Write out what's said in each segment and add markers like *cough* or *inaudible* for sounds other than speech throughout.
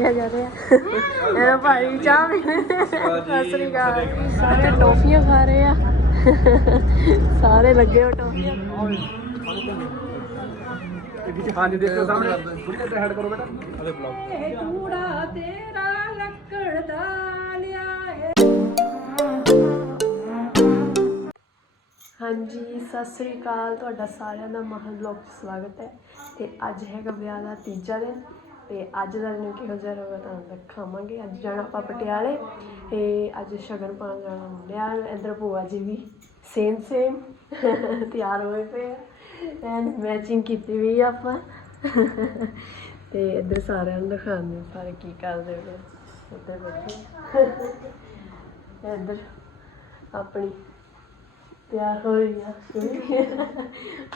ਕਿਹਾ ਜਾ ਰਿਹਾ। ਇਹ ਭਾਈ ਚਾਹ ਪੀਣੇ ਸਤਿ ਸ੍ਰੀ ਅਕਾਲ। ਸਾਰੇ ਟੋਫੀਆਂ ਖਾ ਰਹੇ ਆ। ਸਾਰੇ ਲੱਗੇ ਹੋ ਟੋਫੀਆਂ। ਹਾਂਜੀ ਦੇਖੋ ਸਾਹਮਣੇ। ਬੁੱਢੇ ਤੇ ਹੈਡ ਕਰੋ ਬੇਟਾ। ਅਰੇ ਬਲੌਗ ਕੂੜਾ ਤੇਰਾ ਲੱਕੜ ਦਾ ਲਿਆਏ। ਹਾਂਜੀ ਸਤਿ ਸ੍ਰੀ ਅਕਾਲ। ਤੁਹਾਡਾ ਸਾਰਿਆਂ ਦਾ ਮਹਲ ਬਲੌਗ 'ਚ ਸਵਾਗਤ ਹੈ। ਤੇ ਅੱਜ ਹੈਗਾ ਵਿਆਹ ਦਾ ਤੀਜਾ ਦਿਨ। ਤੇ ਅੱਜ ਦਾ ਦਿਨ ਕਿਹੋ ਜਿਹਾ ਰਹੂਗਾ ਤਾਂ ਦਿਖਾਵਾਂਗੇ। ਅੱਜ ਜਾਣਾ ਆਪਾਂ ਪਟਿਆਲੇ ਤੇ ਅੱਜ ਸ਼ਗਨ ਪਾਉਣ ਜਾਣਾ ਮੁੰਡਿਆਂ ਨੂੰ। ਇੱਧਰ ਭੂਆ ਜੀ ਵੀ ਸੇਮ ਸੇਮ *laughs* ਤਿਆਰ ਹੋਏ ਪਏ ਐਂਡ ਮੈਚਿੰਗ ਕੀਤੀ ਵੀ ਆਪਾਂ। ਤੇ ਇੱਧਰ ਸਾਰਿਆਂ ਨੂੰ ਦਿਖਾਉਂਦੇ ਸਾਰੇ ਕੀ ਕਰਦੇ ਪਏ ਉੱਧਰ ਬੈਠੇ। ਇੱਧਰ ਆਪਣੀ ਤਿਆਰ ਹੋ ਰਹੀ ਆ।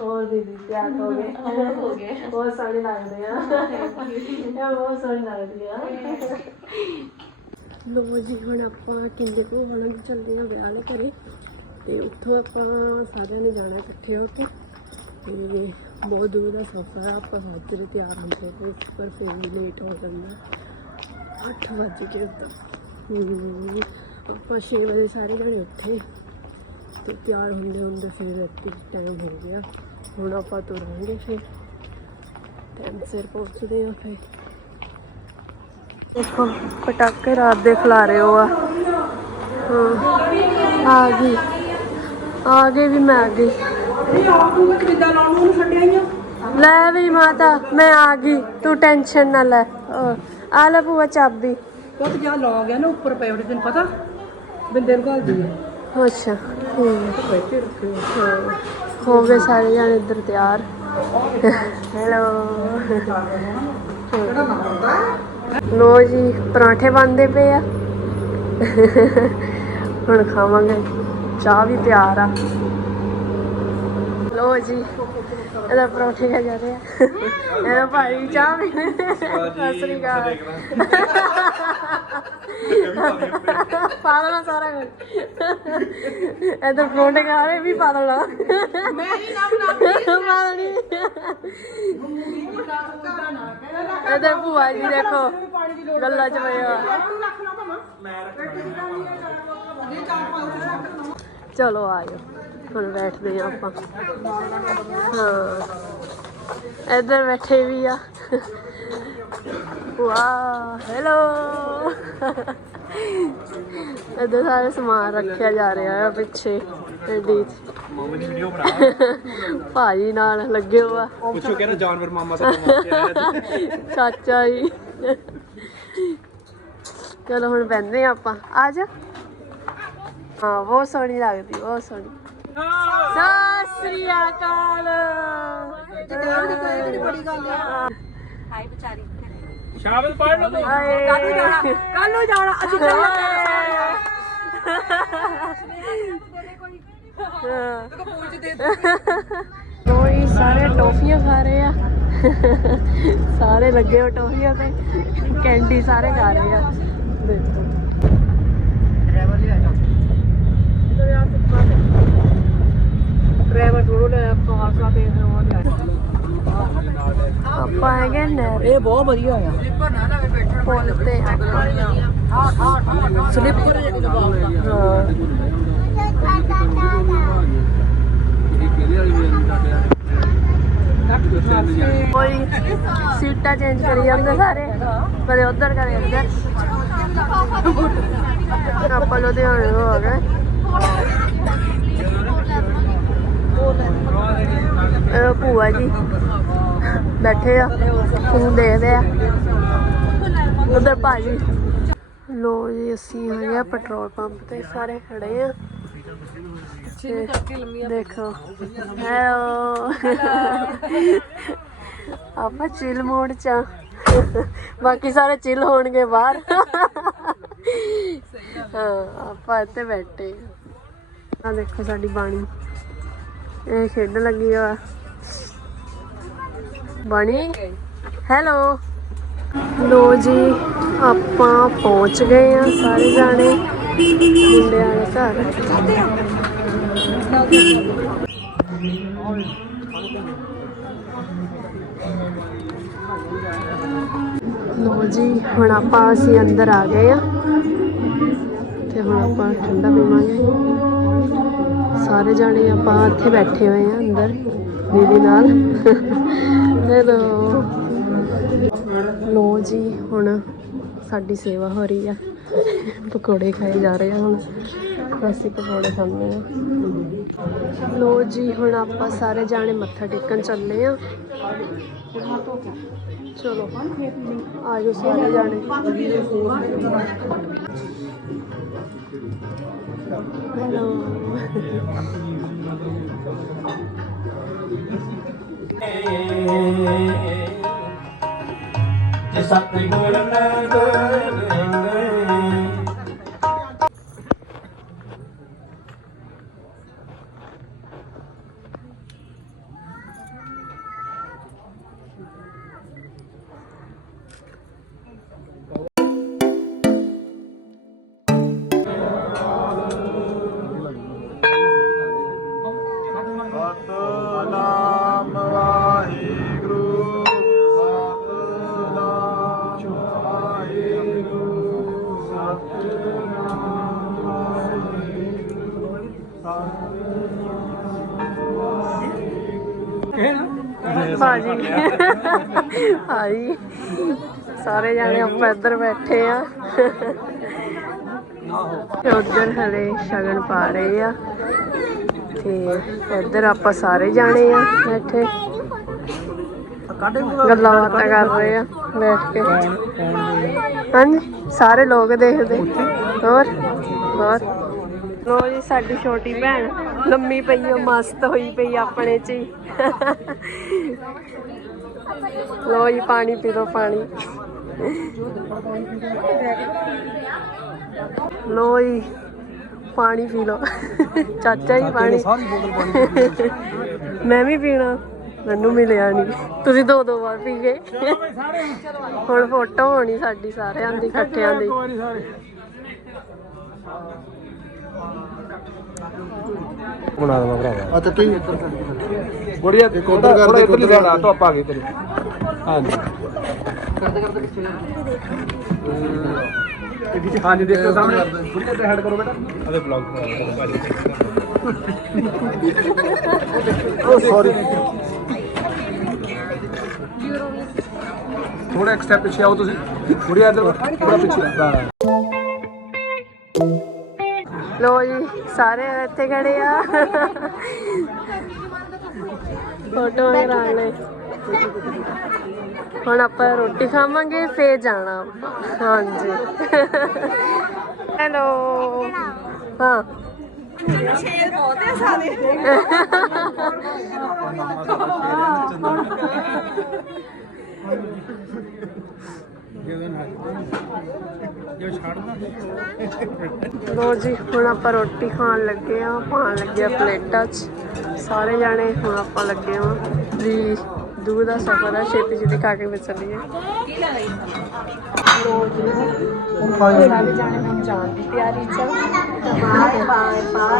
ਹੋਰ ਦੀਦੀ ਤਿਆਰ ਹੋ ਗਏ। ਹੋ ਗਏ। ਬਹੁਤ ਸੋਹਣੇ ਲੱਗਦੇ ਆ। ਇਹ ਬਹੁਤ ਸੋਹਣੀ ਲੱਗਦੀ ਆ। ਲੋ ਜੀ ਹੁਣ ਆਪਾਂ ਕਿੰਨੇ ਕੋ ਹੁਣ ਚੱਲਦੇ ਆ ਵਿਆਹ ਵਾਲੇ ਘਰੇ। ਤੇ ਉੱਥੋਂ ਆਪਾਂ ਸਾਰਿਆਂ ਨੇ ਜਾਣਾ ਇਕੱਠੇ ਹੋ ਕੇ। ਤੇ ਬਹੁਤ ਦੂਰ ਦਾ ਸਫ਼ਰ ਆ ਆਪਾਂ ਸਾਜਰੇ ਤਿਆਰ ਹੁੰਦੇ ਪਏ ਪਰ ਫਿਰ ਵੀ ਲੇਟ ਹੋ ਜਾਂਦਾ 8 ਵਜੇ ਕੇ ਉੱਤੇ ਹਮ, ਆਪਾਂ 6 ਵਜੇ ਸਾਰੇ ਜਣੇ ਉੱਠੇ। ਤੇ ਤਿਆਰ ਹੁੰਦੇ ਹੁੰਦੇ ਫਿਰ ਰਾਤੀ ਟਾਈਮ ਹੋ ਗਿਆ। ਹੁਣ ਆਪਾਂ ਤੁਰਾਂਗੇ ਫਿਰ। ਟਾਈਮ ਸਿਰ ਪਹੁੰਚਦੇ ਆ ਫਿਰ। ਦੇਖੋ ਪਟਾਕੇ ਰਾਤ ਦੇ ਖਿਲਾਰੇ ਹੋ ਆ। ਹਾਂ ਆ ਗਈ। ਆ ਗਈ ਵੀ ਮੈਂ ਆ ਗਈ। ਲੈ ਵੀ ਮਾਤਾ ਮੈਂ ਆ ਗਈ। ਤੂੰ ਟੈਨਸ਼ਨ ਨਾ ਲੈ। ਆ ਲੈ ਭੂਆ ਚਾਬੀ। ਪੁੱਤ ਜਾਂ ਲੌਂਗ ਗਿਆ ਨਾ ਉੱਪਰ ਪਏ ਉਹਦੇ ਤੈਨੂੰ ਪਤਾ? ਬਿੰਦੇ ਨੂੰ ਘਲਦੀ ਹੈ ਅੱਛਾ, ਠੀਕ। ਹਾਂ ਹੋ ਗਏ ਸਾਰੇ ਜਾਣੇ ਇੱਧਰ ਤਿਆਰ। ਹੈਲੋ ਲੋ ਜੀ, ਪਰਾਂਠੇ ਬਣਦੇ ਪਏ ਆ। ਹੁਣ ਖਾਵਾਂਗੇ। ਚਾਹ ਵੀ ਤਿਆਰ ਆ। ਲੋ ਜੀ ਇਹਦਾ ਪਰੌਂਠੇ ਖਾ ਜਾ ਰਿਹਾ ਇਹਦਾ ਭਾਈ ਚਾਹ ਪੀਣੇ। ਸਤਿ ਸ੍ਰੀ ਅਕਾਲ। ਪਾਲਣਾ ਸਾਰਾ ਕੁਝ। ਇਧਰ ਪਰੌਂਠੇ ਖਾ ਰਹੇ ਵੀ ਪਾਲਣਾ ਮੈਂ ਨਹੀਂ ਨਾ ਬਣਾ ਪਾਲਣੀ ਇਧਰ ਭੂਆ ਜੀ ਦੇਖੋ ਗੱਲਾਂ ਚ ਪਏ ਆ। ਰੱਖ ਲਾ ਭਾਵੇਂ ਚਲੋ ਆਜੋ ਹੁਣ ਬੈਠਦੇ ਆ ਆਪਾਂ। ਹਾਂ। ਇੱਧਰ ਬੈਠੇ ਵੀ ਆ। ਵਾਹ ਹੈਲੋ ਇੱਧਰ ਸਾਰੇ ਸਮਾਨ ਰੱਖਿਆ ਜਾ ਰਿਹਾ ਆ ਪਿੱਛੇ। ਗੱਡੀ 'ਚ। ਮਾਮਾ ਦੀ ਵੀਡੀਓ ਬਣਾ ਭਾਜੀ ਨਾਲ ਲੱਗੇ ਹੋਆ ਪੁੱਛੋ ਕਹਿੰਦਾ ਜਾਨਵਰ ਮਾਮਾ ਆਇਆ ਚਾਚਾ ਜੀ। ਚਲੋ ਹੁਣ ਬੈਠਦੇ ਆ ਆਪਾਂ। ਆ ਜਾ। ਹਾਂ ਬਹੁਤ ਸੋਹਣੀ ਲੱਗਦੀ ਬਹੁਤ ਸੋਹਣੀ। ਸਤਿ ਸ੍ਰੀ ਅਕਾਲ ਕਿਹੜੀ ਬੜੀ ਗੱਲ ਆ ਸ਼ਾਮਲ ਪੜ ਲਓ ਤੂੰ ਕੱਲ ਨੂੰ ਜਾਣਾ ਕੱਲ ਨੂੰ ਜਾਣਾ ਅਸੀਂ ਕੋਈ ਸਾਰੇ ਟੋਫੀਆਂ ਖਾ ਰਹੇ ਆ ਸਾਰੇ ਲੱਗੇ ਹੋ ਟੋਫੀਆਂ ਤੇ ਕੈਂਡੀ ਸਾਰੇ ਖਾ ਰਹੇ ਆ ਦੇਖੋ ਡਰਾਈਵਰ ਲਿਆ ਜਾ ਡਰਾਈਵਰ ਥੋੜਾ ਲੈ ਖਾਸਾ ਤੇ ਉਹ ਲਿਆ ਆਪਾਂ ਹੈਗੇ ਨਹਿਰ। ਇਹ ਬਹੁਤ ਵਧੀਆ ਆ। ਸਲਿੱਪਰ ਨਾ ਲਾਵੇ ਬੈਠਣ ਪੁੱਲ ਤੇ ਸਲਿੱਪਰ ਜੇ ਕੋਈ ਹਾਂ। ਕੋਈ ਸੀਟਾਂ ਚੇਂਜ ਕਰੀ ਜਾਂਦੇ ਸਾਰੇ। ਕਦੇ ਉਧਰ ਕਦੇ ਇੱਧਰ। ਆਪਾਂ ਲੁਧਿਆਣੇ ਤੋਂ ਆ ਗਏ। ਇਹ ਭੂਆ ਜੀ ਬੈਠੇ ਆ ਫੋਨ ਦੇਖਦੇ ਆ। ਉਧਰ ਭਾਜੀ। ਲੋ ਜੀ ਅਸੀਂ ਆ ਗਏ ਪੈਟਰੋਲ ਪੰਪ ਤੇ ਸਾਰੇ ਖੜੇ ਆ। ਦੇਖੋ। ਹੈਲੋ। ਆਪਾਂ ਚਿਲ ਮੋਡ ਚ। ਬਾਕੀ ਸਾਰੇ ਚਿਲ ਹੋਣਗੇ ਬਾਹਰ। ਹਾਂ ਆਪਾਂ ਇੱਥੇ ਬੈਠੇ ਆ। ਦੇਖੋ ਸਾਡੀ ਬਾਣੀ। ਇਹ ਖੇਡਣ ਲੱਗੀ ਆ। ਬਾਣੀ? ਹੈਲੋ ਲੋ ਜੀ, ਆਪਾਂ ਪਹੁੰਚ ਗਏ ਆ ਸਾਰੇ ਜਾਣੇ। ਮੁੰਡਿਆਂ ਦੇ ਘਰ। ਲੋ ਜੀ, ਹੁਣ ਆਪਾਂ ਅਸੀਂ ਅੰਦਰ ਆ ਗਏ ਆ। ਤੇ ਹੁਣ ਆਪਾਂ ਠੰਡਾ ਪੀਵਾਂਗੇ। ਸਾਰੇ ਜਾਣੇ ਆਪਾਂ ਇੱਥੇ ਬੈਠੇ ਹੋਏ ਆ ਅੰਦਰ ਦੀਦੀ ਨਾਲ। ਹੈਲੋ। ਲੋ ਜੀ, ਹੁਣ ਸਾਡੀ ਸੇਵਾ ਹੋ ਰਹੀ ਆ। ਪਕੌੜੇ ਖਾਏ ਜਾ ਰਹੇ ਆ ਹੁਣ। ਅਸੀਂ ਪਕੌੜੇ ਖਾਂਦੇ ਆ। ਲੋ ਜੀ, ਹੁਣ ਆਪਾਂ ਸਾਰੇ ਜਾਣੇ ਮੱਥਾ ਟੇਕਣ ਚੱਲੇ ਆ। ਚਲੋ ਆਜੋ ਸਾਰੇ ਜਾਣੇ। ਹੈਲੋ ਜੇ ਸਤਿਗੁਰ ਨਦਰ ਭਾਜੀ। ਹਾਈ ਸਾਰੇ ਜਾਣੇ ਆਪਾਂ ਇੱਧਰ ਬੈਠੇ ਆ। ਤੇ ਉੱਧਰ ਹਲੇ ਸ਼ਗਨ ਪਾ ਰਹੇ ਆ। ਤੇ ਇੱਧਰ ਆਪਾਂ ਸਾਰੇ ਜਾਣੇ ਆ ਬੈਠੇ। ਗੱਲਾਂ ਬਾਤਾਂ ਕਰ ਰਹੇ ਆ ਬੈਠ ਕੇ। ਹਾਂਜੀ, ਸਾਰੇ ਲੋਕ ਦੇਖਦੇ। ਹੋਰ? ਹੋਰ? ਲੋ ਜੀ, ਸਾਡੀ ਛੋਟੀ ਭੈਣ। ਲੰਮੀ ਪਈ ਉਹ ਮਸਤ ਹੋਈ ਪਈ ਆਪਣੇ ਚ ਹੀ। ਲੋ ਜੀ, ਪਾਣੀ ਪੀ ਲਓ, ਪਾਣੀ। ਲੋ ਜੀ, ਪਾਣੀ ਪੀ ਲਓ। ਚਾਚਾ ਹੀ ਪਾਣੀ। ਪਾਣੀ ਮੈਂ ਵੀ ਪੀਣਾ, ਮੈਨੂੰ ਮਿਲਿਆ ਨਹੀਂ ਤੁਸੀਂ ਦੋ ਦੋ ਵਾਰ ਪੀ ਗਏ। ਹੁਣ ਫੋਟੋ ਹੋਣੀ ਸਾਡੀ ਸਾਰਿਆਂ ਦੀ, ਇਕੱਠਿਆਂ ਦੀ। ਬਣਾ ਦਵਾ ਭਰਾਵਾ ਅੱਛਾ ਕੀ ਬੜੀਆ ਇੱਕ ਉੱਧਰ ਕਰ ਦੇ, ਇੱਕ ਉੱਧਰ ਕਰ ਦੇ। ਧੁੱਪ ਆ ਗਈ ਤੇਰੀ। ਹਾਂਜੀ। ਹਾਂਜੀ ਦੇਖੋ ਸਾਹਮਣੇ। ਬੁੜੀਆ ਤੇ ਹੈਡ ਕਰੋ ਬੇਟਾ। ਅਦੇ ਬਲੌਗ ਓ ਸੌਰੀ ਥੋੜਾ ਇੱਕ ਸਟੈਪ ਪਿੱਛੇ ਆਓ ਤੁਸੀਂ। ਬੁੜੀਆ ਇੱਧਰ ਥੋੜਾ ਪਿੱਛੇ। ਹਾਂ। ਲੋ ਜੀ, ਸਾਰੇ ਇੱਥੇ ਖੜੇ ਆ। ਫੋਟੋ ਕਰਾ ਲੈ ਹੁਣ ਆਪਾਂ ਰੋਟੀ ਖਾਵਾਂਗੇ, ਫੇਰ ਜਾਣਾ। ਹਾਂਜੀ। ਹੈਲੋ ਹਾਂ। ਲੋ ਜੀ, ਹੁਣ ਆਪਾਂ ਰੋਟੀ ਖਾਣ ਲੱਗੇ ਆ ਪਾਣ ਲੱਗੇ ਆ ਪਲੇਟਾਂ 'ਚ। ਸਾਰੇ ਜਾਣੇ ਹੁਣ ਆਪਾਂ ਲੱਗੇ ਆ ਵੀ ਦੂਰ ਦਾ ਸਫ਼ਰ ਆ, ਛੇਤੀ ਛੇਤੀ ਖਾ ਕੇ ਵਿੱਚ ਚੱਲੀਏ। ਲੋ ਜੀ ਸਾਰੇ ਜਾਣੇ, ਹੁਣ ਜਾਣ ਦੀ ਤਿਆਰੀ ਚ ਬਾਏ ਬਾਏ ਬਾਏ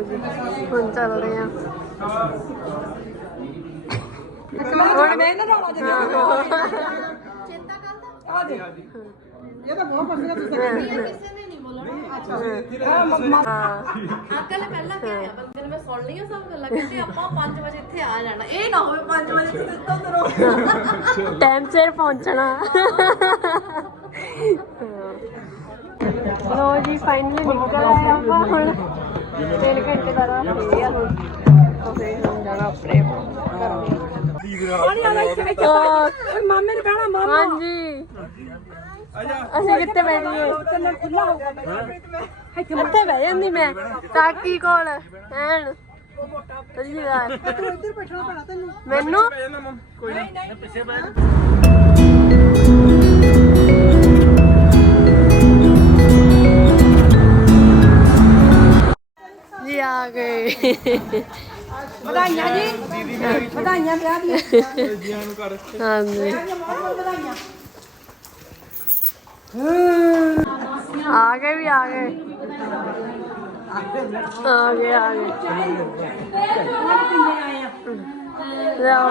ਜੀ ਹੁਣ ਚੱਲਦੇ ਆ ਹੁਣ ਮੈਂ ਨਾ ਇਹ ਤਾਂ ਬਹੁਤ ਵਧੀਆ ਤੁਸੀਂ ਅੰਕਲ ਨੇ ਪਹਿਲਾਂ ਕਿਹਾ ਹੈ ਬੰਦੇ ਨੇ ਮੈਂ ਸੁਣ ਲਈਆਂ ਸਭ ਗੱਲਾਂ ਕਹਿੰਦੇ ਆਪਾਂ 5 ਵਜੇ ਇੱਥੇ ਆ ਜਾਣਾ। ਇਹ ਨਾ ਹੋਵੇ 5 ਵਜੇ ਤੁਸੀਂ ਸਿੱਧਾ ਤੁਰੋ ਟਾਈਮ ਸਿਰ ਪਹੁੰਚਣਾ। ਲੋ ਜੀ ਫਾਈਨਲੀ ਨਿਕਲ ਹੁਣ 3 ਘੰਟੇ ਦਾ ਰਾਹ ਪਈ ਆ ਮਾਮੇ ਨੇ ਕਹਿਣਾ ਮਾਮਾ ਹਾਂਜੀ। ਅਸੀਂ ਕਿੱਥੇ ਬੈਠੀਏ ਤੈਨੂੰ ਖੁੱਲਾ ਹੋਊਗਾ ਇੱਥੇ ਬਹਿ ਜਾਂਦੀ ਮੈਂ, ਕਾਕੀ ਕੋਲ ਐਨ ਵਧੀਆ ਤੂੰ ਇੱਧਰ ਬੈਠਣਾ ਪੈਣਾ ਤੈਨੂੰ ਮੈਨੂੰ? ਵਧਾਈਆਂ ਜੀ। ਵਧਾਈਆਂ ਵਿਆਹ ਦੀਆਂ। ਹਾਂਜੀ। ਆ ਗਏ ਵੀ, ਆ ਗਏ। ਆ ਗਏ ਆ ਗਏ। ਲਿਆਓ,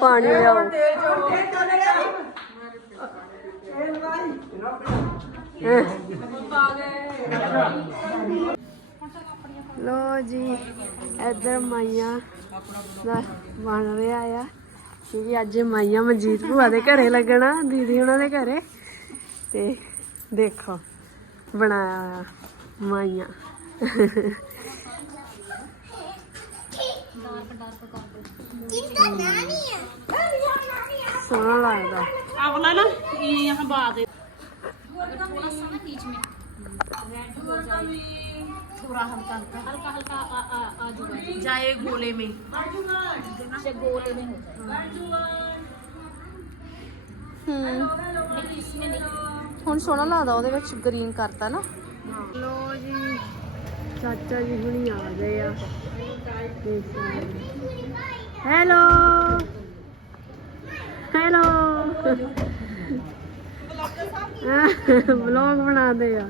ਪਾਣੀ ਲਿਆਓ। ਲੋ ਜੀ ਇੱਧਰ ਮਾਈਆਂ ਦਾ ਬਣ ਰਿਹਾ ਆ। ਕਿਉਂਕਿ ਅੱਜ ਮਾਈਆਂ ਮਨਜੀਤ ਭੂਆ ਦੇ ਘਰੇ ਲੱਗਣਾ ਦੀਦੀ ਉਹਨਾਂ ਦੇ ਘਰੇ। ਤੇ ਦੇਖੋ ਬਣਾਇਆ ਹੋਇਆ ਮਾਈਆਂ। ਸੋਹਣਾ ਲੱਗਦਾ। ਅਗਲਾ ਨਾ ਇਹ यहाँ बात है थोड़ा हल्का हल्का हल्का हल्का आ आ आ जुगा ਜਾਏ ਗੋਲੇ ਮੇ से गोले में हो जाए लेकिन इसमें नहीं ਹੁਣ ਸੋਹਣਾ ਲੱਗਦਾ ਉਹਦੇ ਵਿੱਚ ਗ੍ਰੀਨ ਕਰਤਾ ਨਾ ਲੋ ਜੀ ਚਾਚਾ ਜੀ ਹੁਣੀ ਆ ਗਏ ਆ ਹੈਲੋ ਹੈਲੋ ਵਲੌਗ ਬਣਾਉਂਦੇ ਆ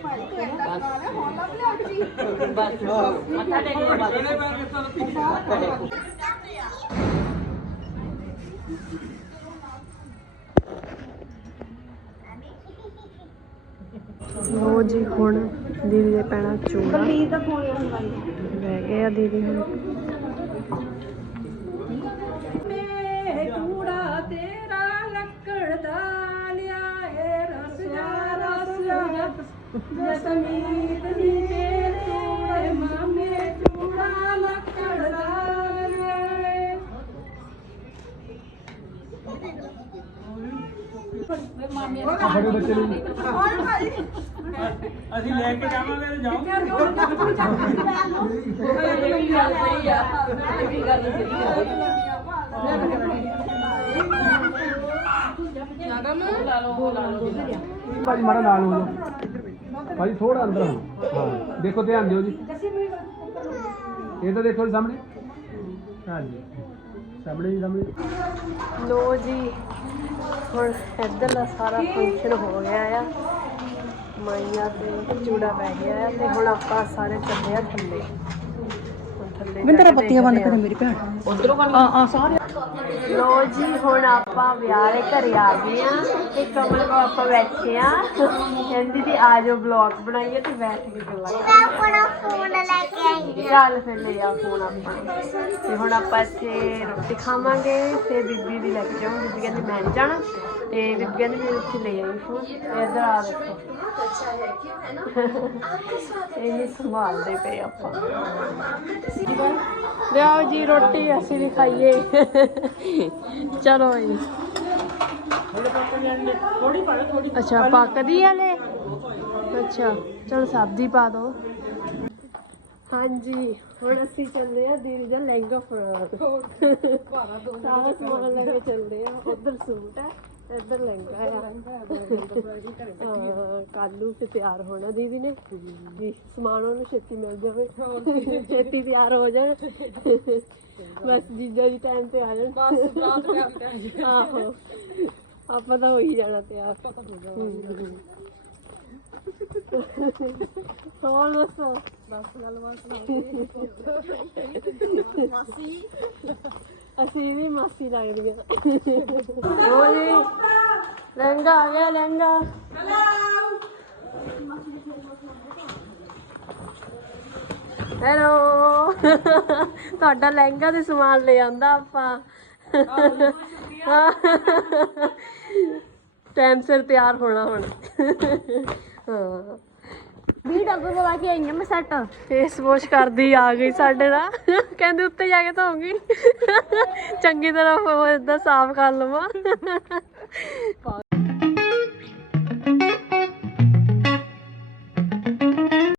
ਯਾਤਰਾ ਆਪਣੀ ਗੀਤ ਵੱਲ ਓਕੇ ਦੇਖੋ ਇਸ ਸਾਈਡ ਲੋ ਜੀ। ਹੁਣ ਦੀਦੀ ਦੇ ਪੈਣਾ ਚੂੜਾ। ਲੈ ਗਏ ਆ ਦੀਦੀ ਹੁਣ। ਚੂੜਾ ਤੇਰਾ ਜਸਮੀਤ ਨੀ ਤੇਰੇ ਮਾਮੇ ਚੂੜਾ ਲੱਕੜ ਦਾ ਲਿਆਏ ਮਾਮੇ ਸਾਡੇ ਬੱਚੇ ਨੂੰ ਅਸੀਂ ਲੈ ਕੇ ਜਾਵਾਂਗੇ ਤੇ ਜਾਓ। ਭਾਜੀ ਮਾੜਾ ਨਾਲ ਹੋ ਜਾਓ ਭਾਜੀ ਥੋੜਾ ਅੰਦਰ ਹੋ ਹਾਂ। ਦੇਖੋ, ਧਿਆਨ ਦਿਓ ਜੀ। ਇਹ ਤਾਂ ਦੇਖੋ ਜੀ ਸਾਹਮਣੇ। ਹਾਂਜੀ। ਸਾਹਮਣੇ ਜੀ, ਸਾਹਮਣੇ। ਲੋ ਜੀ, ਹੁਣ ਇੱਧਰਲਾ ਸਾਰਾ ਫੰਕਸ਼ਨ ਹੋ ਗਿਆ ਆ। ਮਾਈਆਂ ਤੇ ਚੂੜਾ ਪੈ ਗਿਆ ਆ ਤੇ ਹੁਣ ਆਪਾਂ ਸਾਰੇ ਚੱਲੇ ਆ ਥੱਲੇ। ਮੈਂ ਕੇ ਬੱਤੀਆਂ ਬੰਦ ਕਰੇ। ਮੇਰੀ ਭੈਣ। ਉਧਰੋਂ ਕਰ ਆ ਆ ਸਾਰੇ। ਲੋ ਜੀ ਹੁਣ ਆਪਾਂ ਵਿਆਹ ਦੇ ਘਰੇ ਆ ਗਏ ਆ ਤੇ ਕਮਲ ਕੋ ਆਪਾਂ ਬੈਠੇ ਆ ਕਹਿੰਦੀ ਦੀ ਆ ਜਾਓ ਬਲੌਗ ਬਣਾਈਏ ਤੇ ਬੈਠ ਕੇ ਗੱਲਾਂ ਕਰਾਂਗੇ ਆਪਣਾ ਫੋਨ ਲੈ ਕੇ ਆਈ ਚੱਲ ਫਿਰ ਲੈ ਆ ਫੋਨ ਆਪਾਂ। ਤੇ ਹੁਣ ਆਪਾਂ ਇੱਥੇ ਰੋਟੀ ਖਾਵਾਂਗੇ ਤੇ ਬੀਬੀ ਦੀ ਲੈ ਕੇ ਬੀਬੀ ਕਹਿੰਦੀ ਮੈਂ ਨਹੀਂ ਜਾਣਾ। ਤੇ ਬੀਬੀ ਕਹਿੰਦੀ ਮੇਰੇ ਉੱਥੇ ਲੈ ਆਈ ਫੋਨ ਇੱਧਰ ਆ ਦੇਖੋ। ਇਹ ਸੰਭਾਲਦੇ ਪਏ ਆਪਾਂ। ਲਿਆਓ ਜੀ ਰੋਟੀ, ਅਸੀਂ ਵੀ ਖਾਈਏ। ਚਲੋ ਜੀ। ਅੱਛਾ, ਪੱਕਦੀ ਆ ਲੈ ਅੱਛਾ, ਚਲ ਸਬਜ਼ੀ ਪਾ ਦੋ। ਹਾਂਜੀ, ਹੁਣ ਅਸੀਂ ਚੱਲਦੇ ਆ ਦੀਦੀ ਦਾ ਲਹਿੰਗਾ ਫਰਾਕ ਸਾਰਾ ਸਮਾਨ ਲੈ ਕੇ ਚੱਲਦੇ ਆ, ਉਧਰ ਸੂਟ ਆ। ਇੱਧਰ ਲਹਿੰਗਾ ਆ। ਹਾਂ ਕੱਲੂ ਤੇ ਤਿਆਰ ਹੋਣਾ ਦੀਦੀ ਨੇ। ਵੀ ਸਮਾਨ ਉਹਨੂੰ ਛੇਤੀ ਮਿਲ ਜਾਵੇ। ਛੇਤੀ ਤਿਆਰ ਹੋ ਜਾਣ। ਬਸ ਜੀਜਾ ਜੀ ਟਾਈਮ ਤੇ ਆ ਜਾਣ। ਬਸ ਰਾਤ ਆਹੋ। ਆਪਾਂ ਤਾਂ ਹੋਈ ਜਾਣਾ ਤਿਆਰ। ਹੋਰ ਦੱਸੋ ਅਸੀਂ ਵੀ ਮਾਸੀ ਲੱਗਦੀ ਹੋ ਜੀ ਲਹਿੰਗਾ ਆ ਗਿਆ ਲਹਿੰਗਾ ਹੈਲੋ ਤੁਹਾਡਾ ਲਹਿੰਗਾ ਤੇ ਸਮਾਨ ਲੈ ਆਂਦਾ ਆਪਾਂ ਟਾਈਮ ਸਿਰ ਤਿਆਰ ਹੋਣਾ ਹੁਣ ਹਾਂ ਵੀ ਡੱਬੇ ਕੇ ਆਈ ਹਾਂ ਮੈਂ ਸੈੱਟ ਫੇਸ ਵਾਸ਼ ਕਰਦੀ ਆ ਗਈ ਸਾਡੇ ਦਾ ਕਹਿੰਦੇ ਉੱਤੇ ਜਾ ਕੇ ਧੋਉਂਗੀ ਚੰਗੀ ਤਰ੍ਹਾਂ ਇਦਾਂ ਸਾਫ਼ ਕਰ ਲਵਾਂ।